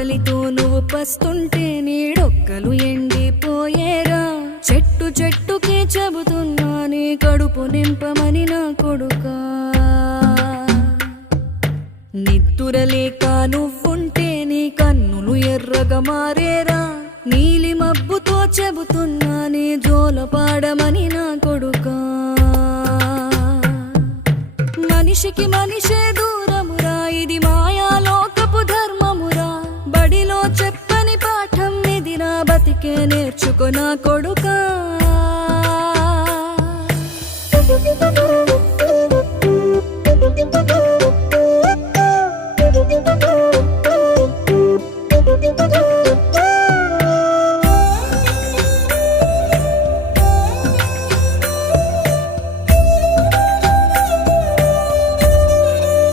ఆకలితో నువ్వు పస్తుంటే నీడొక్కలు ఎండిపోయేరా. చెట్టు చెట్టుకే చెబుతున్నా నీ కడుపు నింపమని నా కొడుకా. నిద్దురలేక నువ్వుంటే నీ కన్నులు ఎర్రగా మారేరా. నీలి మబ్బుతో చెబుతున్నా నీ జోలపాడమని నా కొడుకా. మనిషికి మనిషే దూరమురా, ఇది మాయాలోకపు ధర్మమురా. బడిలో చెప్పని పాఠం ఇదిరా, బతికే నేర్చుకో నా కొడుకా.